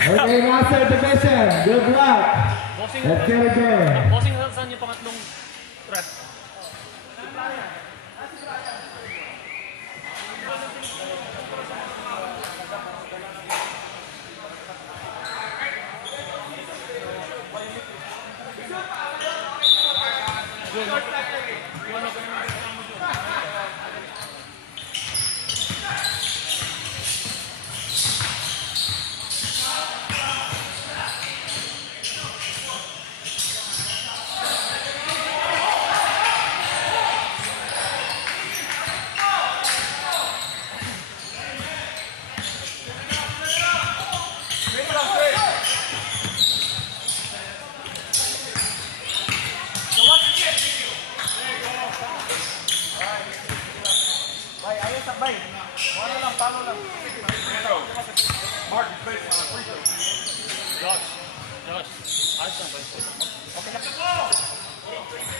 Okay, Master Division. Good luck. Let's get it going. Bossing, saan yung pangatlong rep?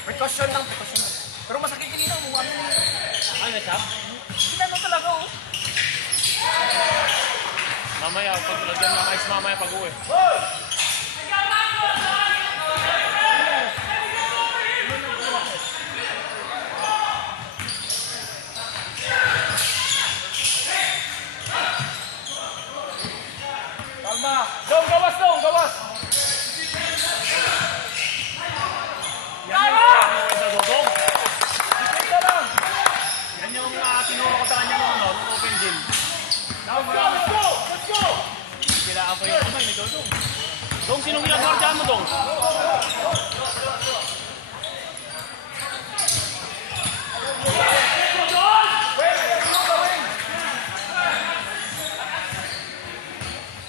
Precaution lang. Pero masakit kanina mo. Ay, na-chop? Ginano talaga oh. Mamaya, pag lagyan ng ice mamaya pag-uwi. Kalma. Dong, gawas dong, gawas. Yan yung tinuro ko sa kanya ng open gym. Let's go! Let's go! Kailangan pa yung kamay ni Dong. Dong, sinong ginagawa mo, Dong?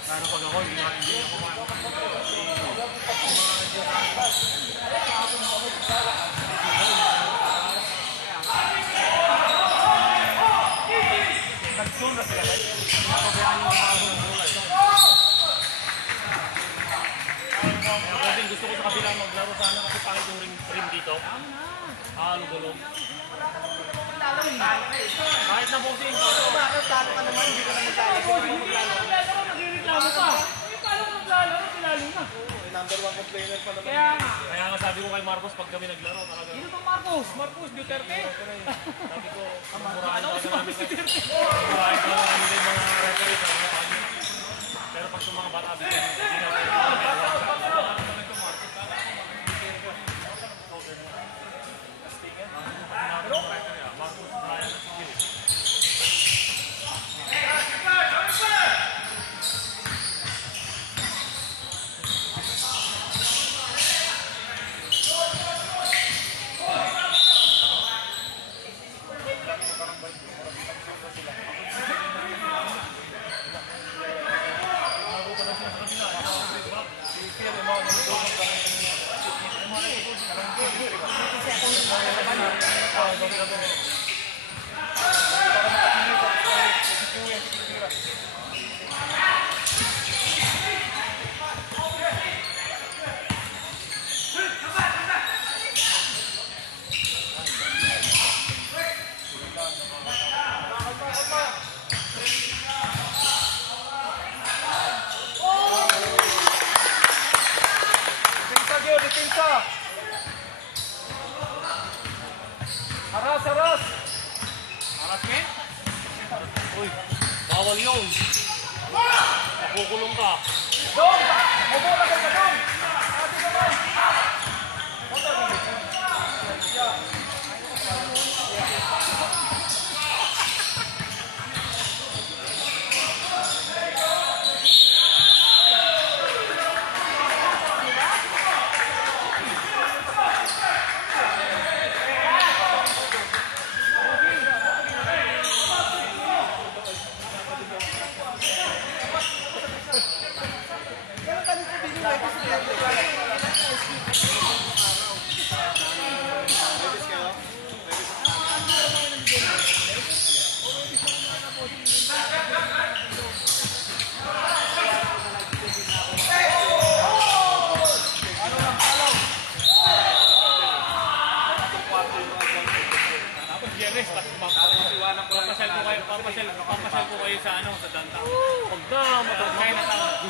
Paano pag ako, hindi ako nag-zone na sila. Pinapabayaan yung mga bulay. Gusto ko sa kabilang maglaro sana kasi pangit yung rim dito. Halong-gulong. Kahit na boxing. Talo ka naman, hindi ka naman tayo. Hindi ka naman nagreklamo pa. Paano kung maglalaro, kilalo na. Number 1 complainer pa naman. Kaya nga sabi ko kay Marcos pag kami naglaro talaga. Sino bang Marcos? Marcos Duterte? Sabi ko, murahin talaga namin kayo. Murahin talaga namin kayo mga referee sa mga kanya. Pero pag sa mga bata, hindi na bawal yun. Nakukulong ka. Dong! Mabola ka dong!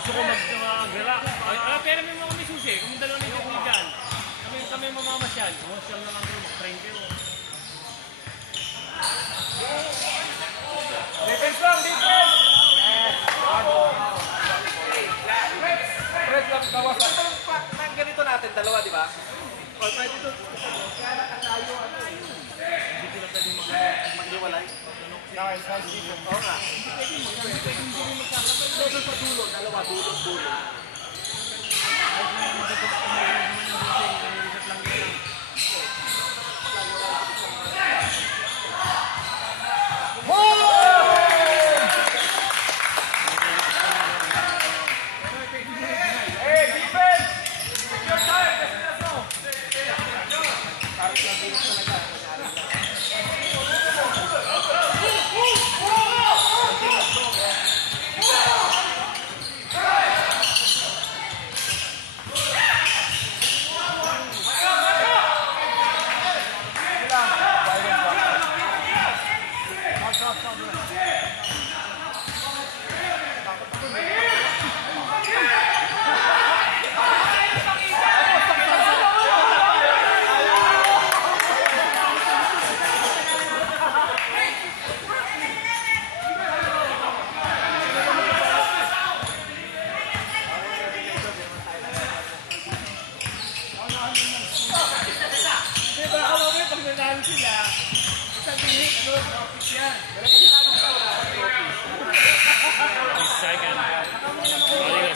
Gusto ko mag-relax. Pero may mga kami susi. Kung dalawa na yung dyan. Kami mamamasyal. Mamasyal na lang kayo. Mag-train kayo. Defense lang, defense! Red lang, bawas. Ganito natin, dalawa, di ba? O, pwede doon. Kaya nakatayo, ano. Hindi sila pwedeng Maghiwalay. Nice, nice. Oo nga. Hindi pwedeng magkakaroon. Doon sa dulo, dalawa, dulo.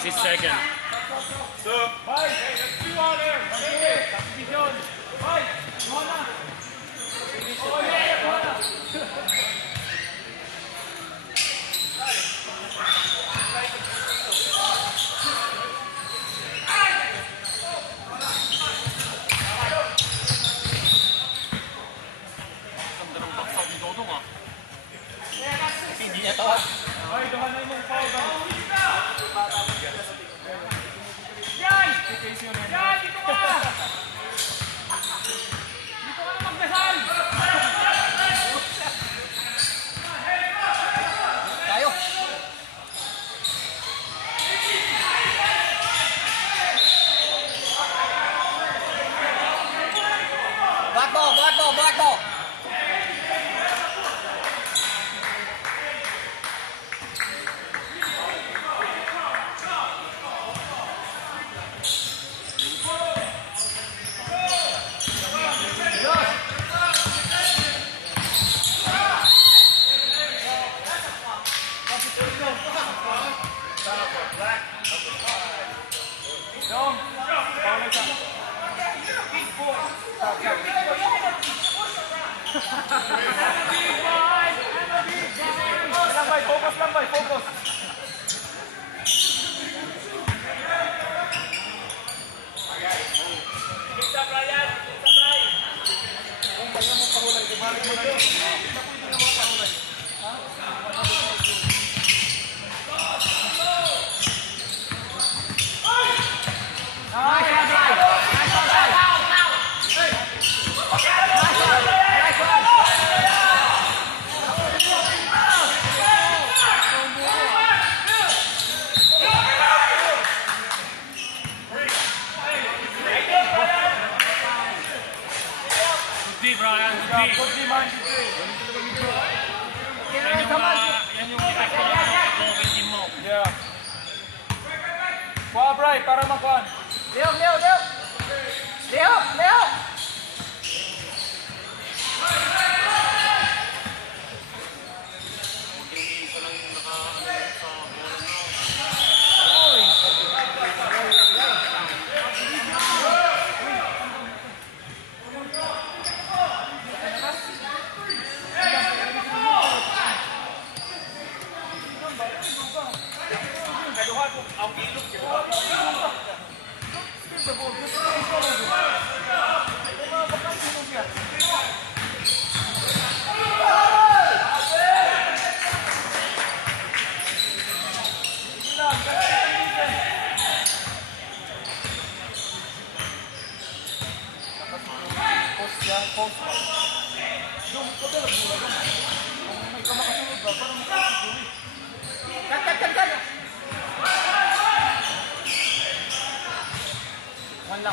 He's second. So, bye. Hindi niya tawag. Ay, doon na yung foul. Yan! Yan! Dito ka! Dito ka na magdasal! Tayo. Black ball. Focus. Bright, para makuan. Leo! Cut!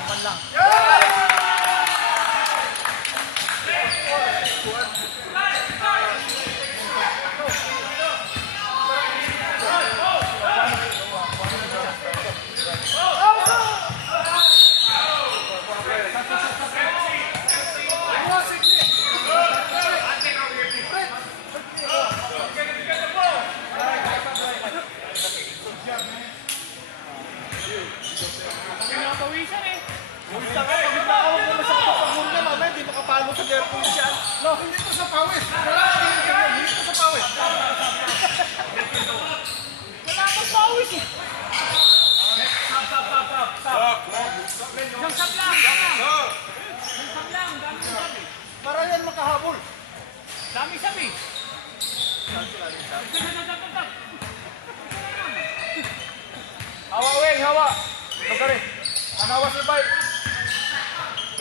Takpan lang. Pinapawisan eh. Yung isa ka, pag nakawag mo masyado sa muna, mamaya hindi makapalo sa airport yan. No, hindi ito sa pawis. Hindi ito sa pawis. Wala akong pawis eh. Yung sab lang. Yung sab lang. Dami sabi. Para yan makahabol. Dami sabi. Hawa, Weng, hawa. Ito rin. Tanawa si Bay.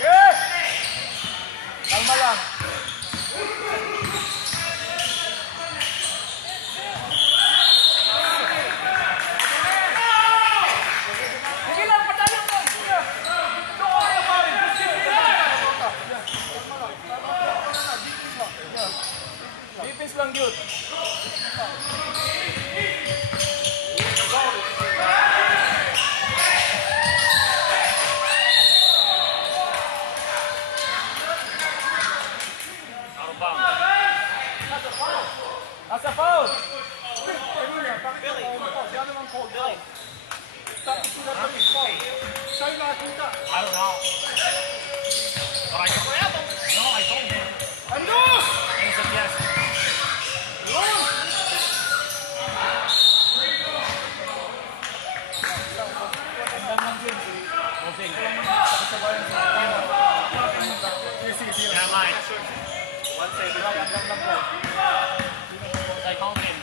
Yes! Kalma lang. Sige lang, patalang mo. Defense lang yun. That's a foul! I don't know. But I told him. No, I told him. Ano? And he said yes. Yeah, mine. I told him.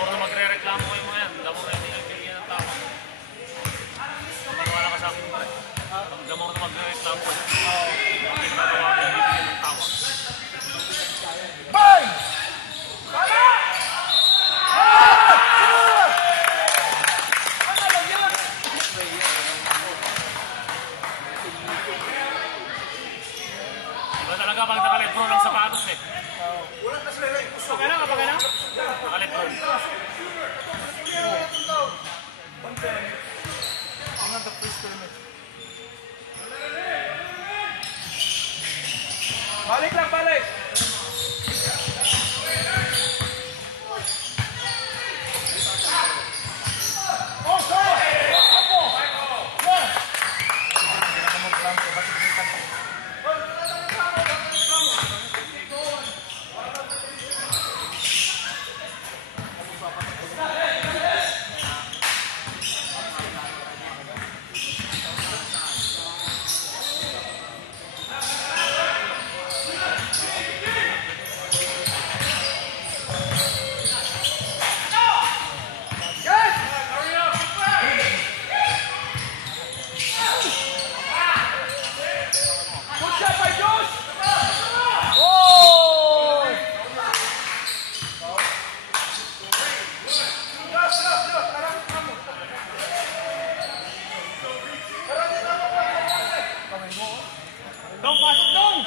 Mura na magre-reklamo kayo mga yan. Damo na hindi nagbibigyan ng tama. Maniwala ka sa akin. Damo na magre-reklamo kayo. Hindi na tawagan yung bibigyan ng tama. Bay! Iba talaga pag naka-lebron ng sapatos eh. Wala na sila rin. Pagana ka, pagana? Naka-lebron. Balik lang, balik! Dong, pasok dong!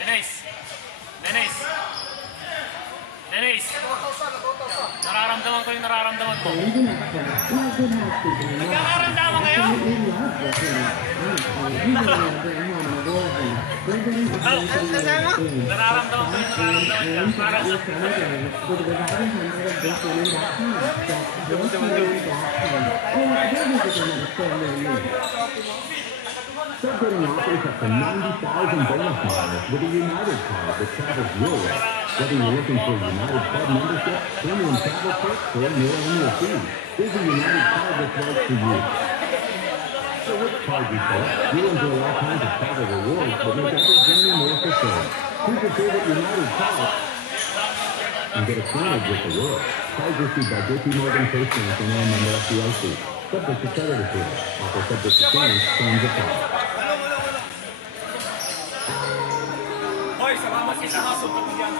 Dennis! Dennis! Dennis! Nararamdaman ko yung nararamdaman ko. Nagkakaramdaman kayo? Nararamdaman ko yung nararamdaman ka. Parang Celebrating offers up to 90,000 bonus miles with a United card that travels your way. Whether you're looking for a United Club membership, premium travel trips, or your annual fee, there's a United card that's right for you. So which card you pick, you'll enjoy all kinds of travel rewards that make every journey more fulfilling. Choose your favorite United card. and get acquainted with the world. Prize issued by JP Morgan Chase Bank and member FDIC. Subject to credit approval. Offer subject to change. Terms apply. Hoy, salamat sa mga pagpapigyan.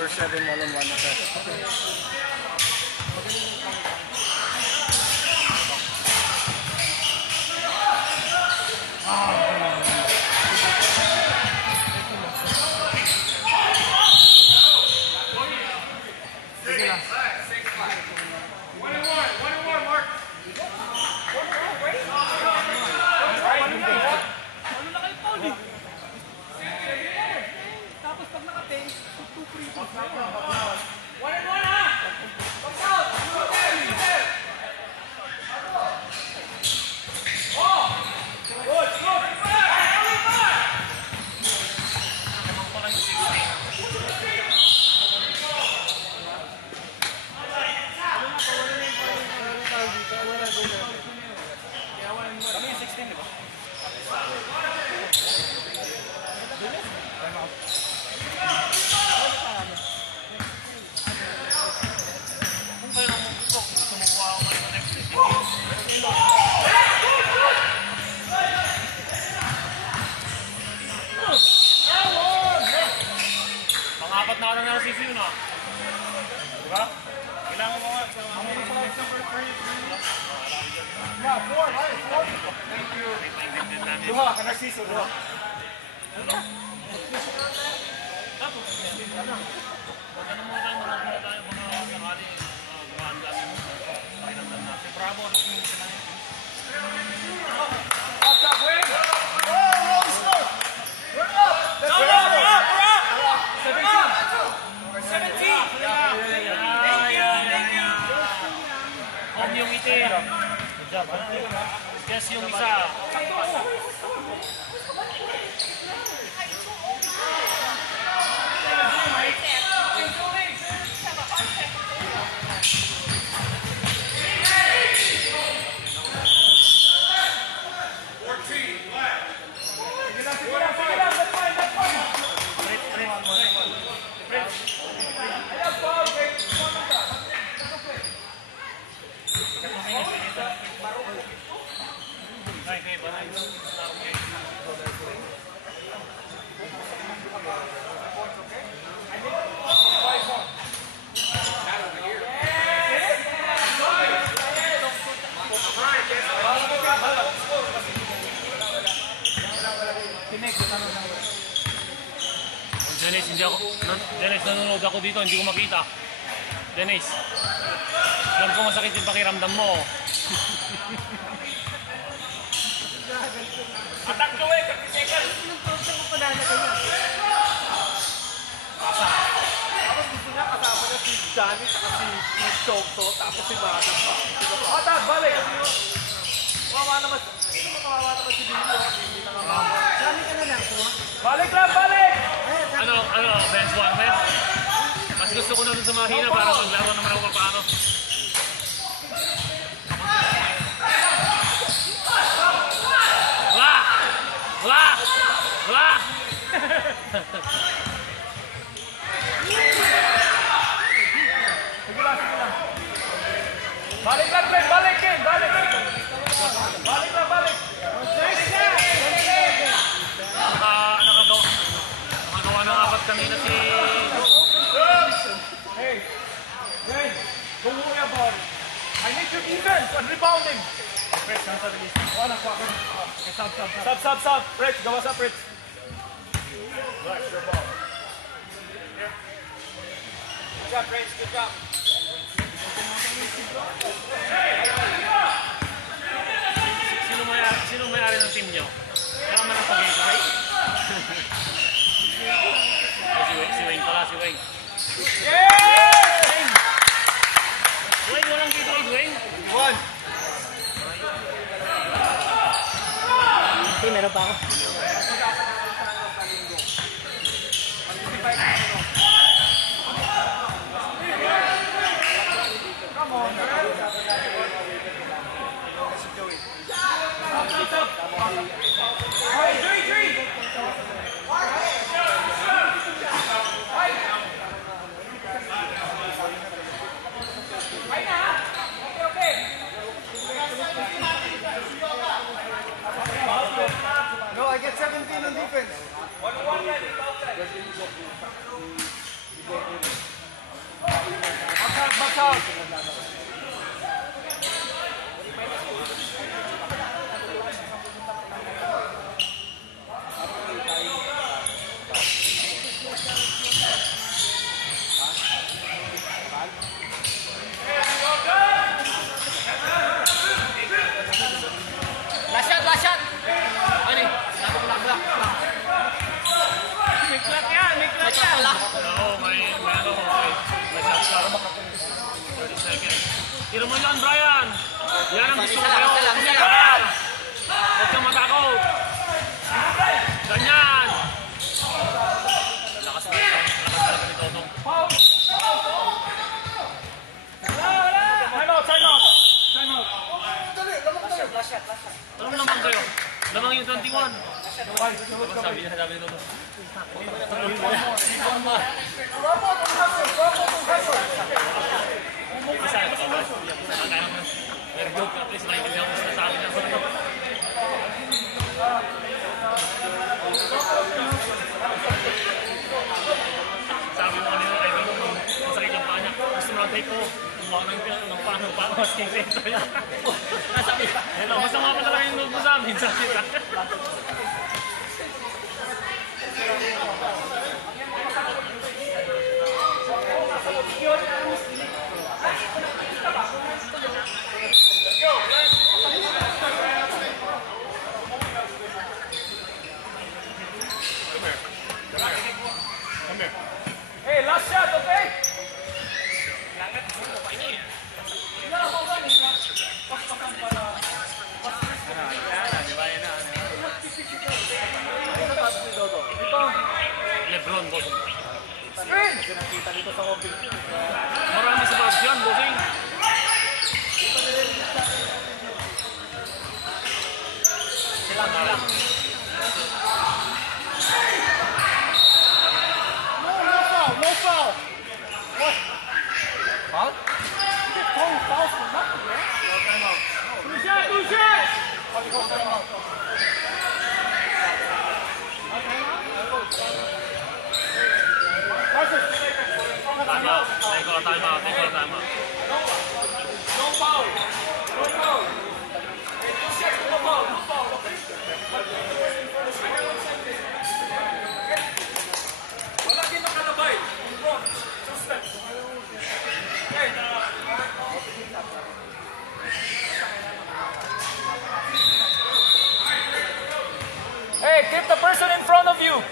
We're 7-1-1 na sir. Pang-apat na araw na si Fiona. Diba? Kailangan mo nga. Yeah, 4, right? 4. Thank you. Duha, kanarsiso, duha. What's up, Wing? Oh, roll slow. We're up. Let's go. We're up. 17. Thank you. Home yung itin. Good job. Yes, yung isa. Dennis, nanonood ako dito, hindi ko makita. Dennis, alam ko masakit yung pakiramdam mo. Attack to it, 30 seconds. Tapos gusto niya kasama niya si Johnny at si Chokso, tapos si Bada pa. Atas, balik! Kawawa naman. Sino mo kawawa naman si Billy? Hindi na kawawa. Johnny ka na lang po. Balik lang, balik! Ano, bench one, man? Mas gusto ko na dun sa mahina para maglaro naman ako paano. Wah! Wah! Wah! Sige lang. Balik lang, Glenn! Balik, Glenn! Balik! Balik lang, balik! Nakagawa ng apat kanina si... Hey! Glenn! Don't worry about it. I need your defense and rebounding! Fritz, nasa release. Wala, fucking. Sub. Fritz, gawa sa Fritz. Relax your ball. Good job, Fritz. Good job. Sino may-ari ng team nyo? Kaya man ang pag-ibig, right? Si Wayne pala, si Wayne. Wayne, walang dito kay Wayne. One. Hindi, meron pa ako. Come on, man. Yan ang gusto ko kayo. Yan! Huwag kang matakot. Ganyan! Lakas na ni Toto. Anong lamang kayo? Lamang yung 21. Sabi ni Toto. Very good. At least naiintindihan ko sila sa akin niya. Sabi mo kanina kay Toto, masakit yung paa niya. Gusto mo lang tayo ko. Kumuha ng paano mas kingseto niya. Nasabi, hello, masama pa talaga yung loob mo sa amin. Sabi ka. Hey, last shot, okay? Lebron, bossing. Screen! Nakita dito sa office. Marami sa boss yan, bossing. No foul! What? Foul? Foul for nothing, man. No timeout. Two shots! Timeout. Take a timeout. No foul! No foul! Hey, 2 shots, no foul, okay? Wala din nakalabay. Bro, just that. Hey, keep the person in front of you.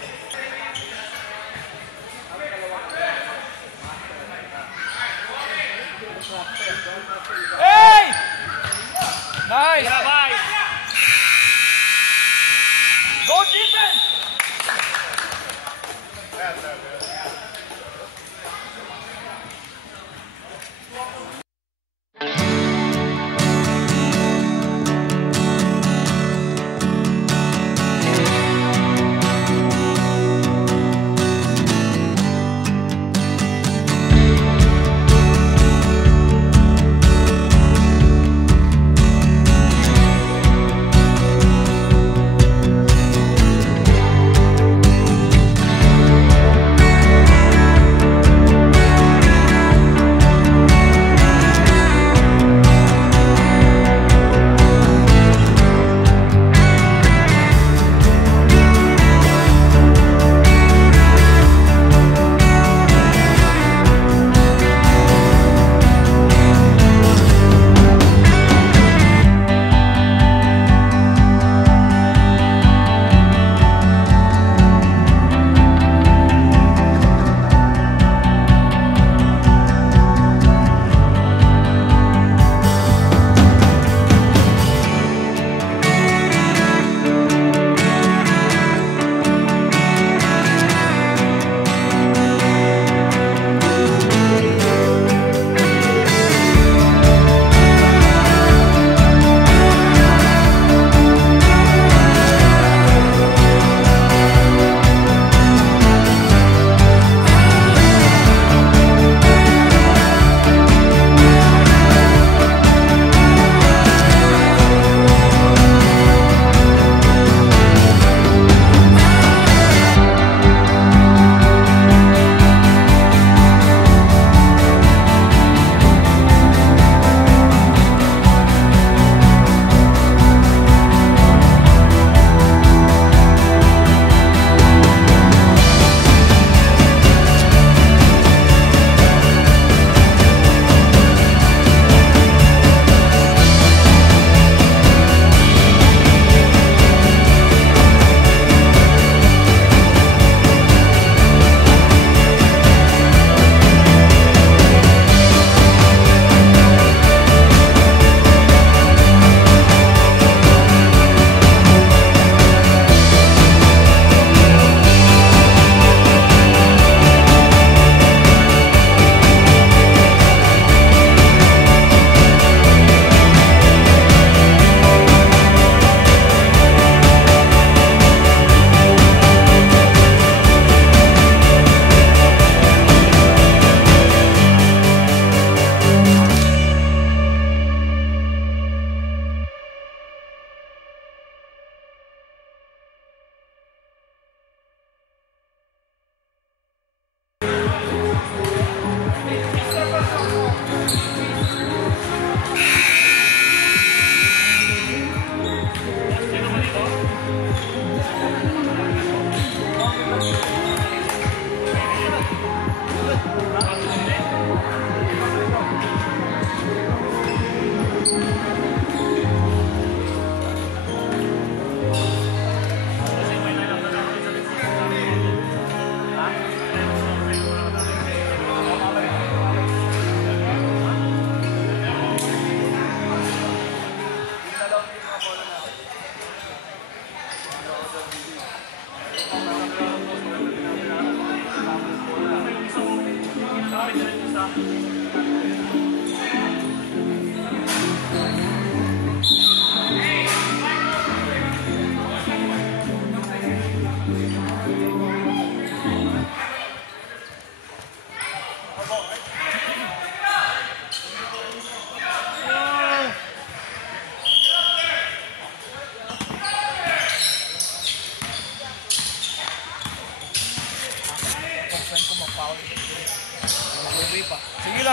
malapit na rin isa.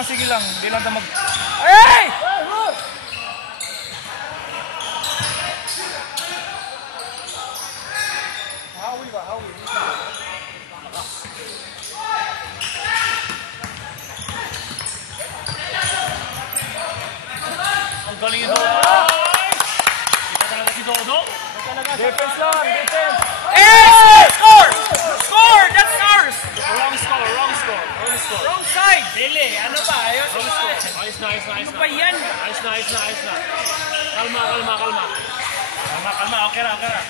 Sige lang, hindi lang mag... Hey! Hawi ba? Hawi. Ang galing ito. Kita talaga si Dodo. Defense lang, defense. Hey! Score! Score! That's ours! Wrong score, wrong score, wrong score. Wrong side! Dili, ano ba? Ayos Wrong ba? score. Ayos na, ayos na, ayos Ano na. ba yan? Ayos na, ayos na, ayos na. Kalma, kalma, kalma. Kalma, kalma. Okay na, okay na.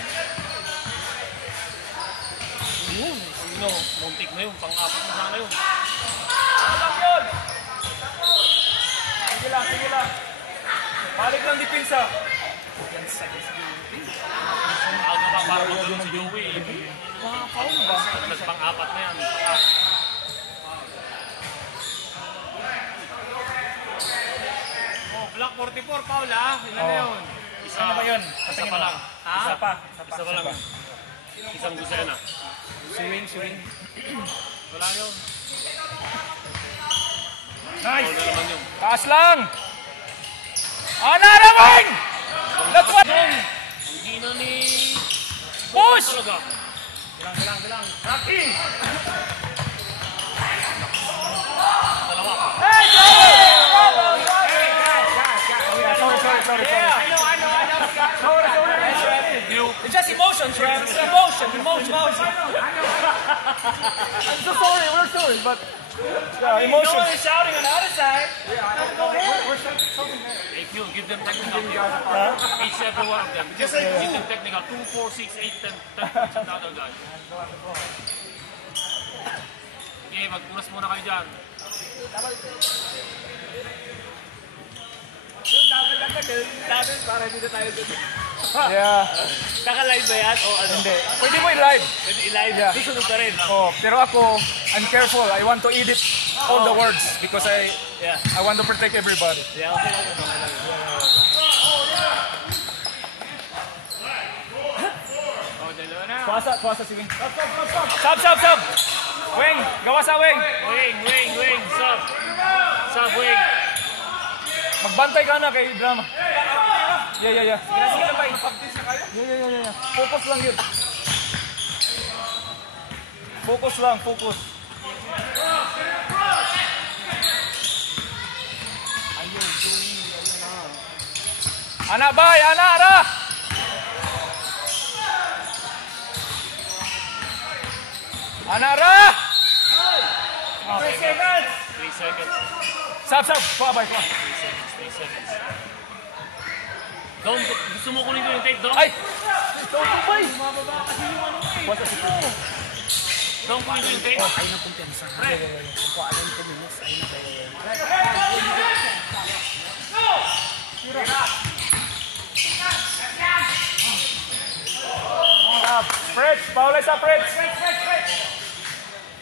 Yun, no, muntik na yun. Pang-apat na sana yun. Sige lang. Balik lang depensa. Aga pa para magulong si Joey. Foul ba? Nagpang-apat na yan. Oh, Black 44, foul ha? Ilan na yun? Isa. Ano ba yun? Isa pa lang. Ha? Isa pa. Isa pa lang. Isang gusto na. Swing. Wala yun. Nice! Foul na naman yun. Taas lang! Anarawin! Let's go! Ang hina ni... Push! Talaga. Bilang. Rocky! Dalawa. Sorry. It's just emotion, Trev. It's emotion. I'm so sorry, we're sorry, but... Yeah, No emotions. one is shouting on the other side. AQ, give them technical. Each every one of them. Just give them technical. 2, 4, 6, 8, 10, 10. The other guy. Okay, magpunas muna kayo dyan. Dapat para dito tayo dito. Yeah. Naka-live ba yan? O ano? Hindi. Pwede mo i-live. Pwede i-live. Yeah. Susunod ka rin. Oh, pero ako, I'm careful. I want to edit all the words because I want to protect everybody. Yeah, okay lang. Okay lang. Oh, dalawa na. Tuwasa, sige. Sub! Wing! Gawa sa wing! Wing. Sub. Sub, wing. Magbantay ka na kay drama. Yeah. Sige na ba? Yeah. Focus lang yun. Focus. Ana bay, ana ara. Ana ara. 3 seconds! 3 seconds. Sab, kuha bay, kuha. 3 seconds. Don, gusto mo kunin ko yung tape, Don? Ay! Ito bay! Don, kunin ko yung tape. Fritz, paulay sa Fritz.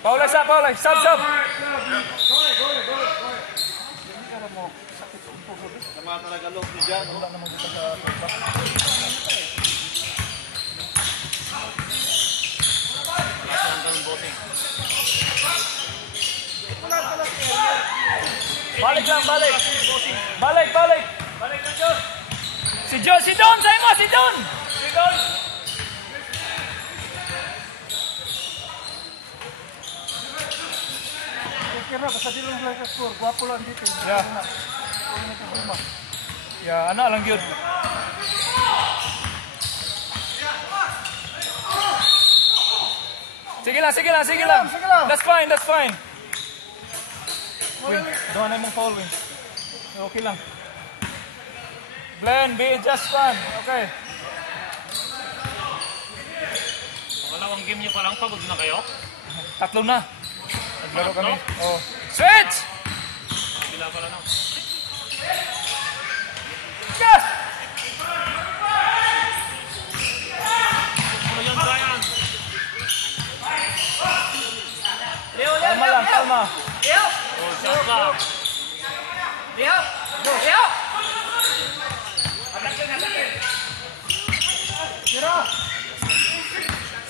Paulay. Sab. Tama talaga loob ni Jan. Balik. Si Don sa'yo mo, si Don. Yeah, anak lang yun. Sige lang. That's fine. Win, doon na mong foul, Win. Okay lang. Glenn, be just fun. Okay. Pangalawang game niyo pa lang, pagod na kayo? Tatlo na. Laro kami. Oh. Switch! Bila pala na. Ano yan, Brian? Tama lang, tama. Oh, shot clock.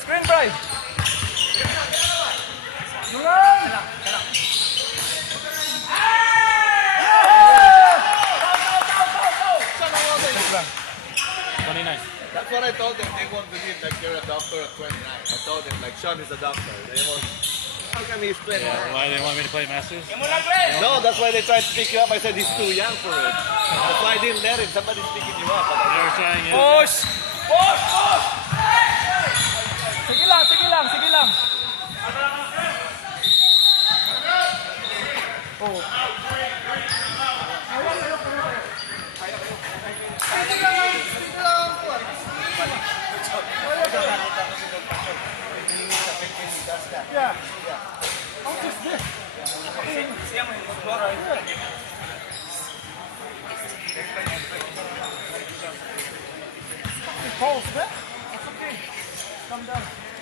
Screen drive. That's what I told them. They want to be like you're a doctor at 29. I told them like Sean is a doctor. They want. How can he explain that? Why they want me to play Masters? No, that's why they tried to pick you up. I said he's too young for it. That's why I didn't let him. Somebody's picking you up. But They were trying it. Push! Sige lang.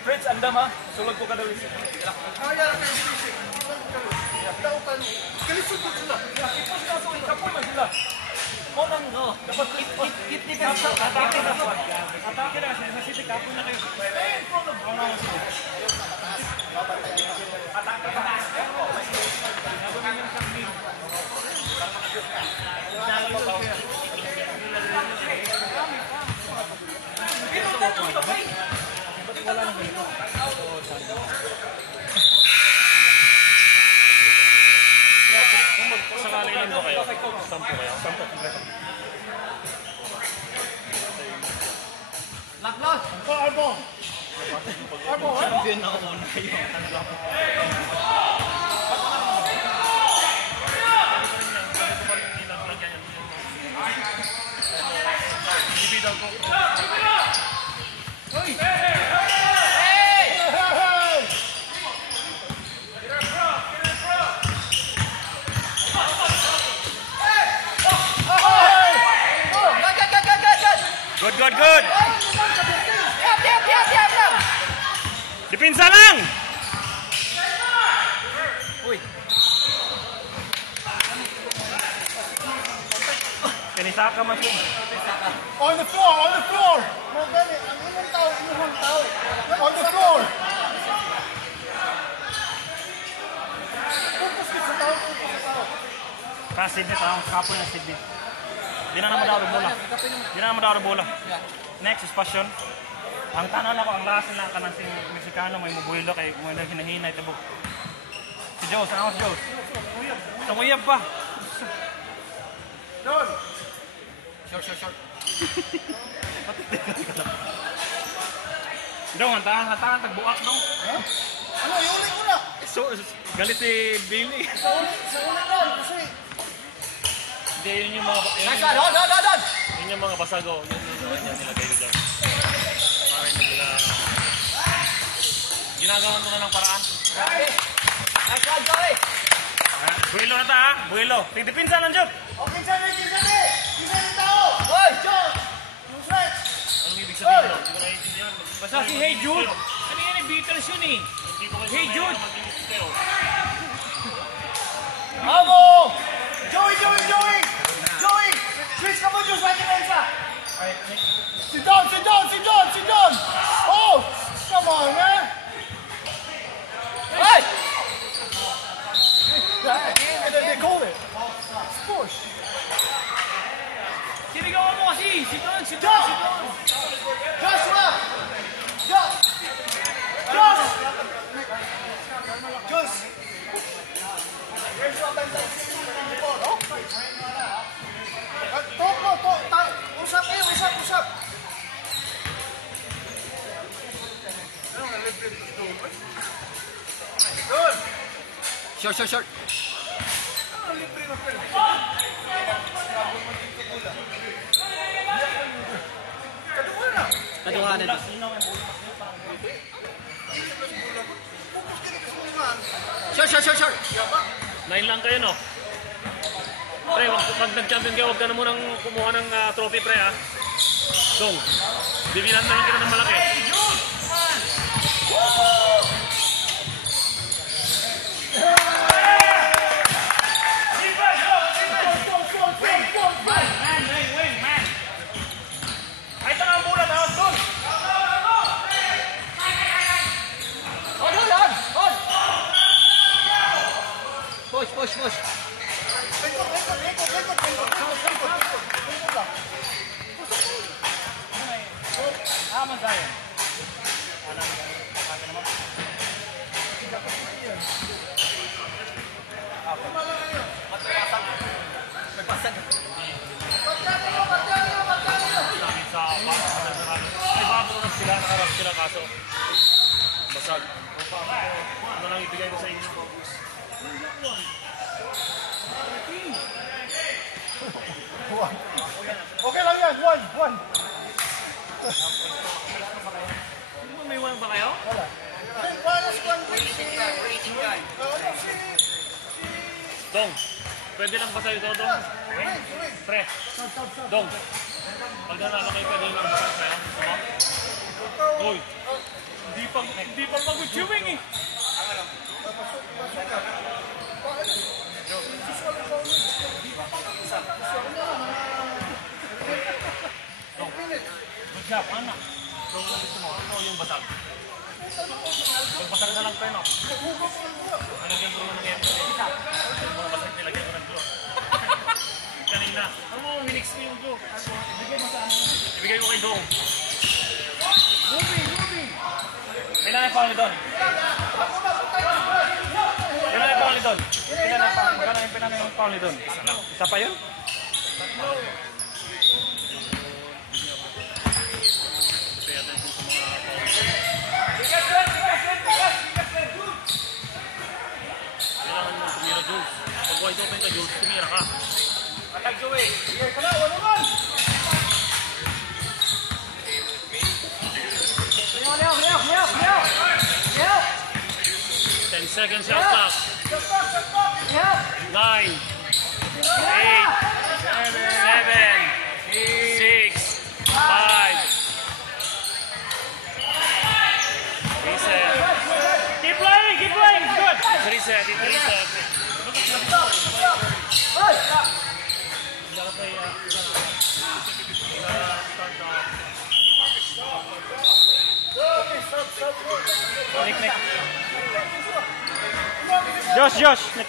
Fritz, andam ha? Sulog ko ka daw isa. Sakali linggo kayo. Sampo kayo. Good. Dipinsa lang! Kanisaka man siya. On the floor. On the floor. Sidney, tawang kapoy na Sidney. Di na naman daw bola. Next is passion. Ang tanan ako, ang lakas nila kanang sing Mexicano, may mubuelo kay mo na hinahinay tabog. Si Joe, saan ako si Joe? Sa uyab pa. John. Short. Joe, ang tahan tagbuak no? Ano, yung una. So, galit si Billy. Sa una lang, kasi... Hindi, yun yung mga... Yun yung mga basago. Yun yung mga nilagay ko dyan. Para hindi nila... Ginagawa ko na ng paraan. Buelo na ta ha? Buelo. Tigdipinsa lang, Job. Pinsan ni tao! Hoy, John! Yung stretch! Anong ibig sabihin mo? Hindi ko naiintindihan. Basta si Hey Jude. Ano yan eh, Beatles yun eh. Hey Jude! Amo! Joey! Switch ka mo, Joe, sa akin na isa! Sit down! Oh! Come on, man! Hey! And then they call it. Push! Sinigawan mo kasi! Si Don! Joshua! Josh! Usap! Short. Kadungan na. Short. 9 lang kayo, no? Pre, pag nag-champion kayo, huwag ka na munang kumuha ng trophy, pre, ha? Dong, bibilan na lang kita ng malaki. Win, man! Ay, tanga ang mula, tawag doon! Hold! Push! Nakarap sila kaso basag. Ano lang ibigay ko sa inyo? Okay lang yan, one. May one ba kayo? Wala. Dong, pwede lang ba sa'yo ito, Dong? Pre, Dong, pag nanalo kayo, pwede lang ba sa'yo? Uy, hindi pa mag-chewing eh. Good job, anak. Dong, ano gusto mo? Ito yung basag. Magbasag na lang, Peno. Nalagyan ko naman ng ito. Mga basag nilagyan ko ng glue. Kanina. Ano mo, minix ko yung glue. Ibigay mo sa ano? Ibigay mo kay Dong. Moving! Kailan yung foul doon? Kailan yung foul doon? Magkano yung pinano yung foul doon? Isa pa yun? Kailangan mo tumira, Jules. Pag wide open ka, Jules, tumira ka. Attack, Joey! Here ka na, 10 seconds shot clock. 9, 8, 7, 6, 5. Reset. Keep playing. Good. Reset. Nick. Josh. Nick.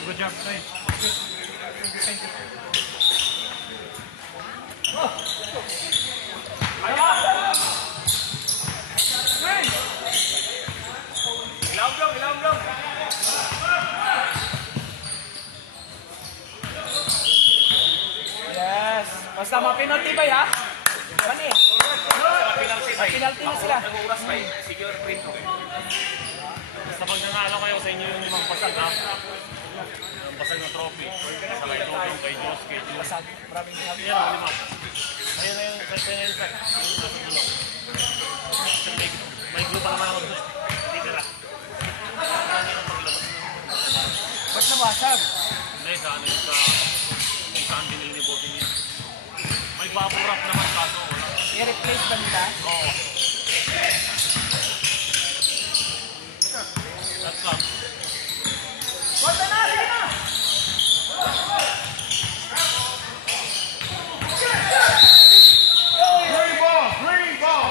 Good job. Nice. Ilaw. Yes. Basta ma-penalty ba ya? Bani. Penalty na sila. Basta pag nanalo kayo sa inyo yung limang pasag, ha? Ang pasag ng trophy. Sa kay Tobong, kay Diyos, kay Diyos. Pasag. Maraming salamat. Yan ang lima. Ayun na yung nasa dulo. May group pa naman ako doon. Dito na. Ba't nabasag? Hindi, sa ano yung saan binili ni Boting yun. May bubble wrap naman kaso. I-replace ba nila? Oo. That's up. Wala na! Sige na! Green ball!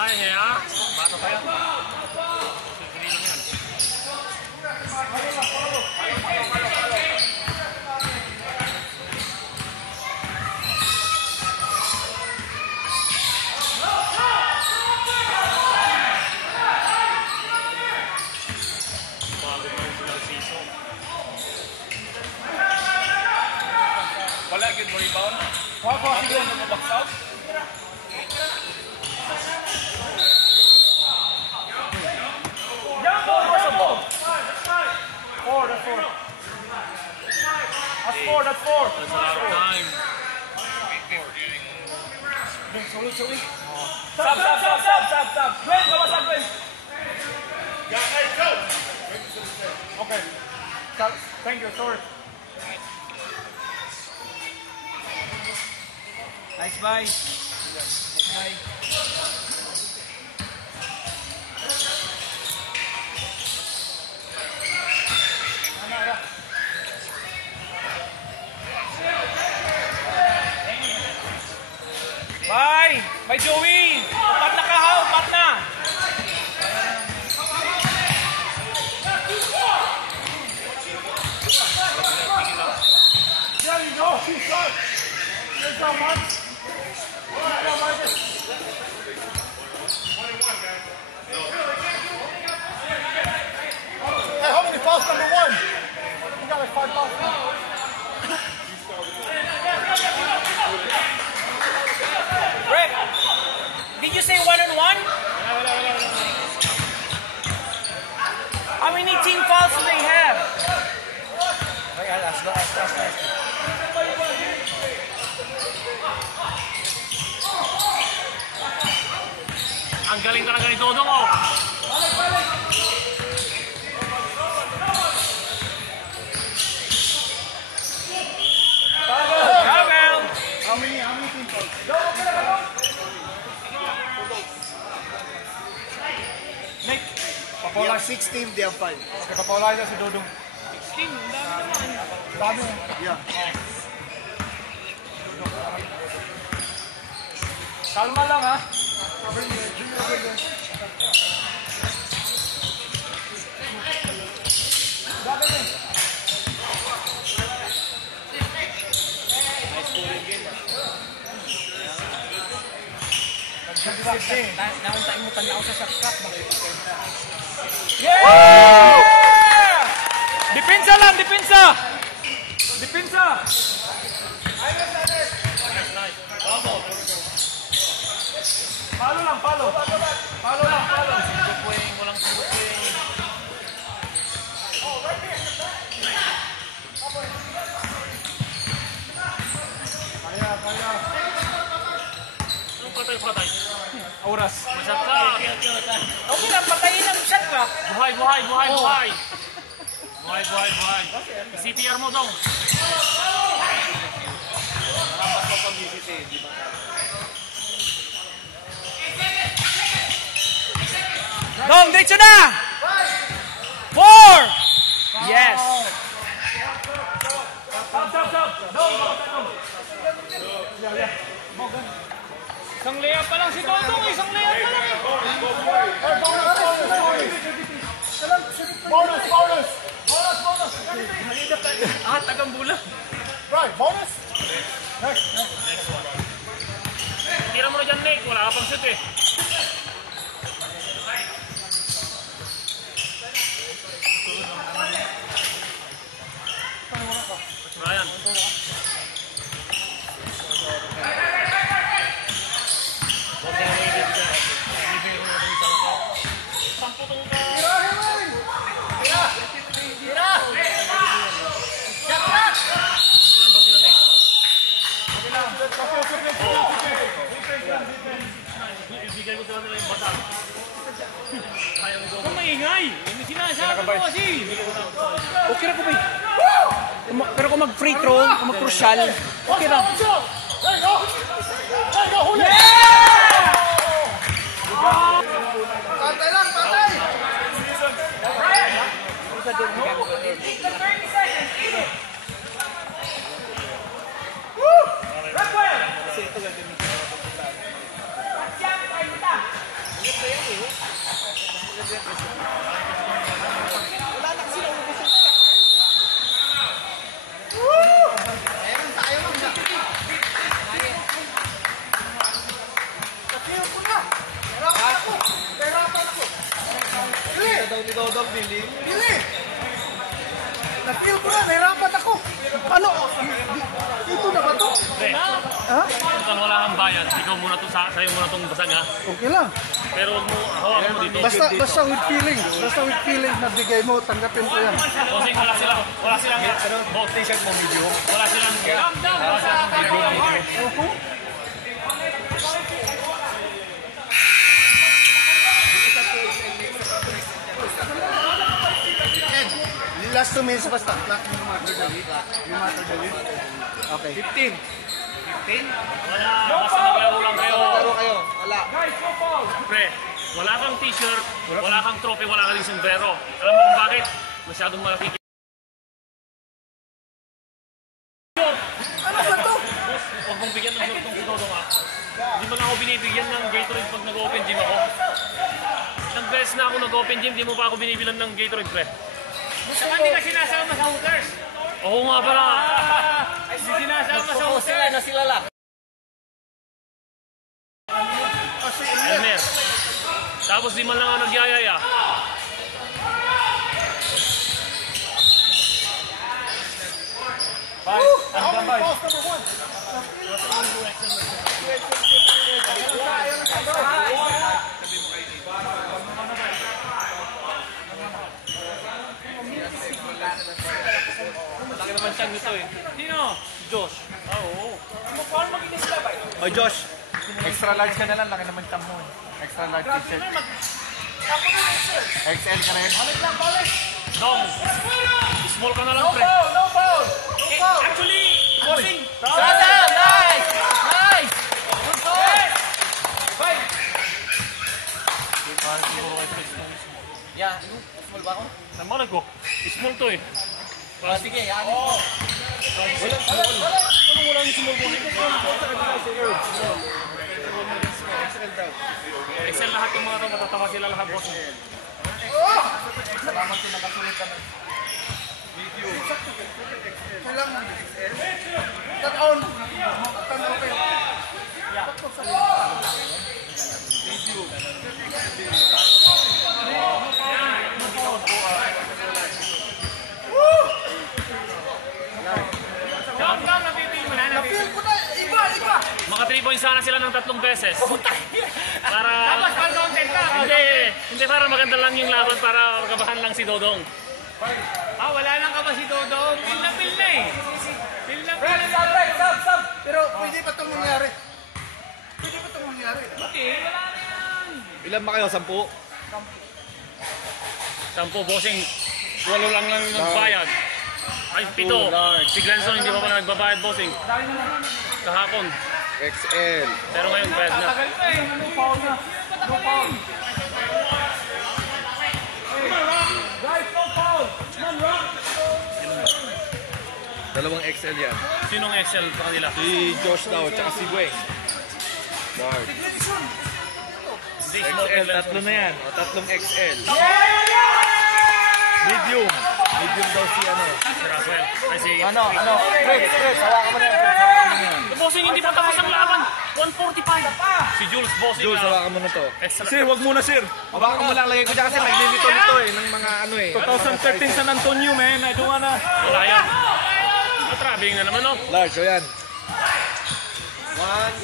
Ay, kaya. Bata pa yan. Sige lang yan. Wala yung rebound. Wag ko siguro mag-box out. That's four. That's a lot of time. Stop. Gwen, kawas ang Gwen. Okay. Thank you, sorry. Nice bye. Nice bye. May Joey! Upat na ka ha! Upat na! There you go! He's shot! There's so much! Hey, how many fouls number one? You got like 5 fouls now. Rick, did you say 1-on-1? How many team fouls do they have? Ang galing talaga ni Dodong, oh. How many team fouls? Nick, Papolar 6 team, they have 5. okay, papawala si Dodong. 16, ang dami naman. Dami. Yeah. Kalma lang ha. Nakalimutan na ako sa shot. Yeah! Depensa lang, depensa! Depensa! Palo lang, palo. Palo lang, palo. Puwing, walang puwing. Kaya. Anong patay? Oras. Masat ka. Okay lang, patayin ang shot ka. Buhay. Buhay. CPR mo, Dong. Dong, diretso na! 4! Yes! Stop. Isang layup pa lang si Dodong, isang layup pa lang. Bonus. Tagang bula. Right, bonus. Tira mo na dyan, Nick. Wala ka pang shoot, eh. Ryan. Ibigay ko sa kanila yung bata. Kung maingay, may sinasabi ko kasi. Okay na ko ba? Pero kung mag-free throw, kung mag-crucial, okay na. Daw ni Dodong Billy. Na-feel ko na, nahirapan ako. Ano? Dito na ba to? Kung wala kang bayad, ikaw muna to sa'yo muna tong basag ha. Okay lang. Pero huwag mo, hawakan mo dito. Basta with feeling. Basta with feeling na bigay mo, tanggapin ko yan. Bossing, wala silang both t-shirt mo video. Wala silang video. Last 2 minutes basta. Clock mo matter the week. You matter the week. Okay. 15. Wala, basta naglaro lang kayo. Laro kayo. Wala. Pre, wala kang t-shirt, wala kang trophy, wala kang sombrero. Alam mo kung bakit? Masyadong malaki. Ano ba to? Huwag mong bigyan ng short ng Dodong ha. Hindi mo na ako binibigyan ng Gatorade pag nag-open gym ako. Ilang beses na ako nag-open gym, di mo pa ako binibilan ng Gatorade, pre. Saka hindi ka sinasama sa hooters. Oo nga pala. Hindi sinasama sa hooters. na sila lang. Elmer. Tapos di man lang ako nagyayaya. Ang gabay. Malaki naman siyang nito eh. Sino? Josh. Oo. O Josh, extra large ka na lang. Laki naman siyang mo. Extra large t-shirt. XL ka rin. Dong. Small ka na lang, pre. No foul! Actually, bossing. Nice! Nice! Yeah, small ba ako? Naman ko. Small to eh. Sige, yan. Walang small. Ano wala yung small bossing? Excel lahat yung mga to, matatawa sila lahat, bossing. Salamat sa nakasunod ka na. Kailangan XL. Tataon. Tataon kayo. Na-feel ko na. Iba. Mga 3 points sana sila ng 3 beses. Para... Tapos pang content ka. Hindi para maganda lang yung laban para magabahan lang si Dodong. Wala nang kaba si Dodong. Pil na eh. Pil na. Sub. Pero pwede pa itong mangyari. Okay, wala na yan. Ilan ba kayo? 10? 10 bossing. 8 lang nagbayad. Ay, 7. Si Glenson hindi pa pala nagbabayad, bossing. Kahapon. XL. Pero ngayon, bayad na. Tagal pa eh. No foul na. No foul. Guys, no foul. Man, rock. Dalawang XL yan. Sinong Excel sa kanila? Si Josh daw, tsaka si Gwen. Guard. Hindi, small XL, Glenson. tatlo na yan. O, tatlong XL. Medium. Medium daw si ano. Si Roswell. Ay, si... Chris, hawakan mo na yan. Bossing, hindi pa tapos ang laban. 145. Si Jules, bossing. Jules, hawakan mo na to. Extra. Sir, wag muna sir. Hawakan mo lang. Lagay ko dyan kasi may nilito-lito eh. Ng mga ano eh. 2013 San Antonio, man. I don't wanna... Wala yan. Traveling na naman, no? Large, o yan. 8.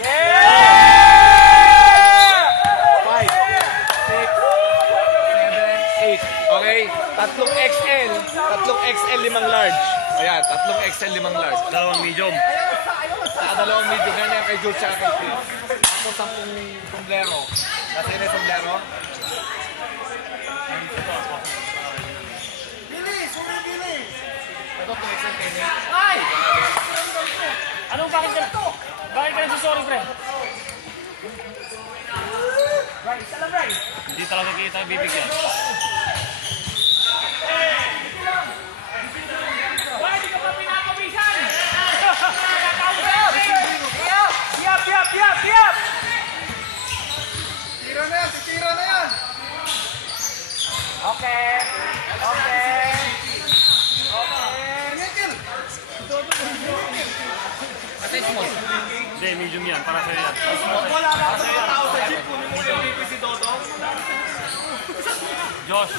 Okay? Tatlong XL. Tatlong XL, 5 large. Ayan, tatlong XL, 5 large. Dalawang medium. Dalawang medium. Yan yan kay Jules tsaka kay Chris. Tapos 10 sombrero. Nasa yun yung sombrero. Billy. Ito, 2 XL kay Nate. Anong bakit ka? Bakit ka nagsusorry, pre? Hindi talaga kita bibigyan. Why di ka pa pinapawisan? Yap! Tira na yan. Okay. Okay. Hindi, medium yan. Para sa'yo yan. Wala na ako sa tao sa jeep. Kunin mo yung BP si Dodong. Josh,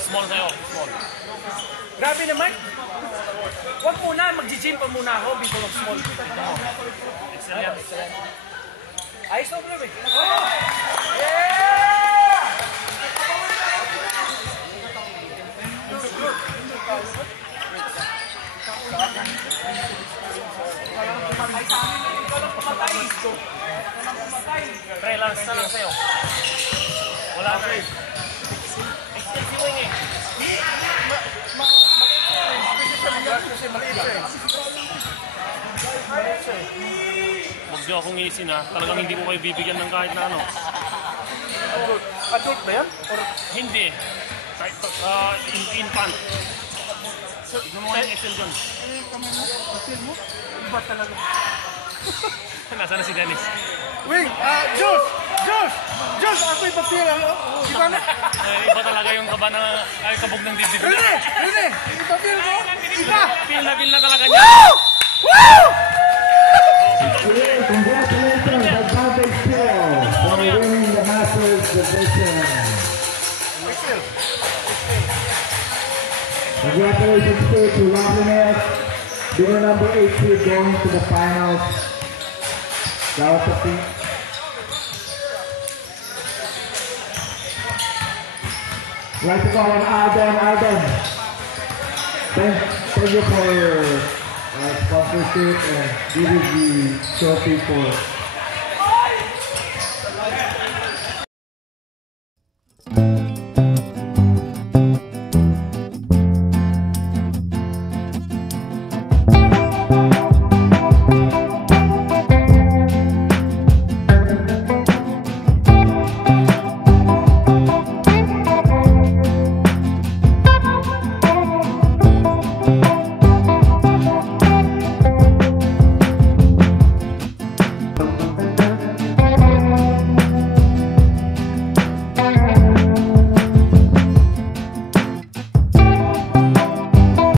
small sa'yo. Small. Grabe naman. Huwag muna, mag-gym pa muna ako before mag-small. Excel yan. Ayos na bro eh. Pre, lance na lang sa'yo. Wala na eh. Excel si Wing eh. Kasi maliit siya eh. Huwag niyo akong isin ha. Talagang hindi ko kayo bibigyan ng kahit na ano. Adult ba yan? Hindi. Kahit infant. Tignan mo nga yung Excel dyan. Iba talaga. Nasaan na si Dennis? Wing! Josh! Ako ipapil. Iba na. Iba talaga yung kaba na, ay kabog ng dibdib niya. Rene! Ipapil mo? Iba! Feel na talaga niya. Congratulations, Advantage Skill for winning the Masters division. Congratulations to Loveliness, winner number 8 going to the finals. That was the team. Like to call on Alden. Thank you for your sponsorship and giving the trophy for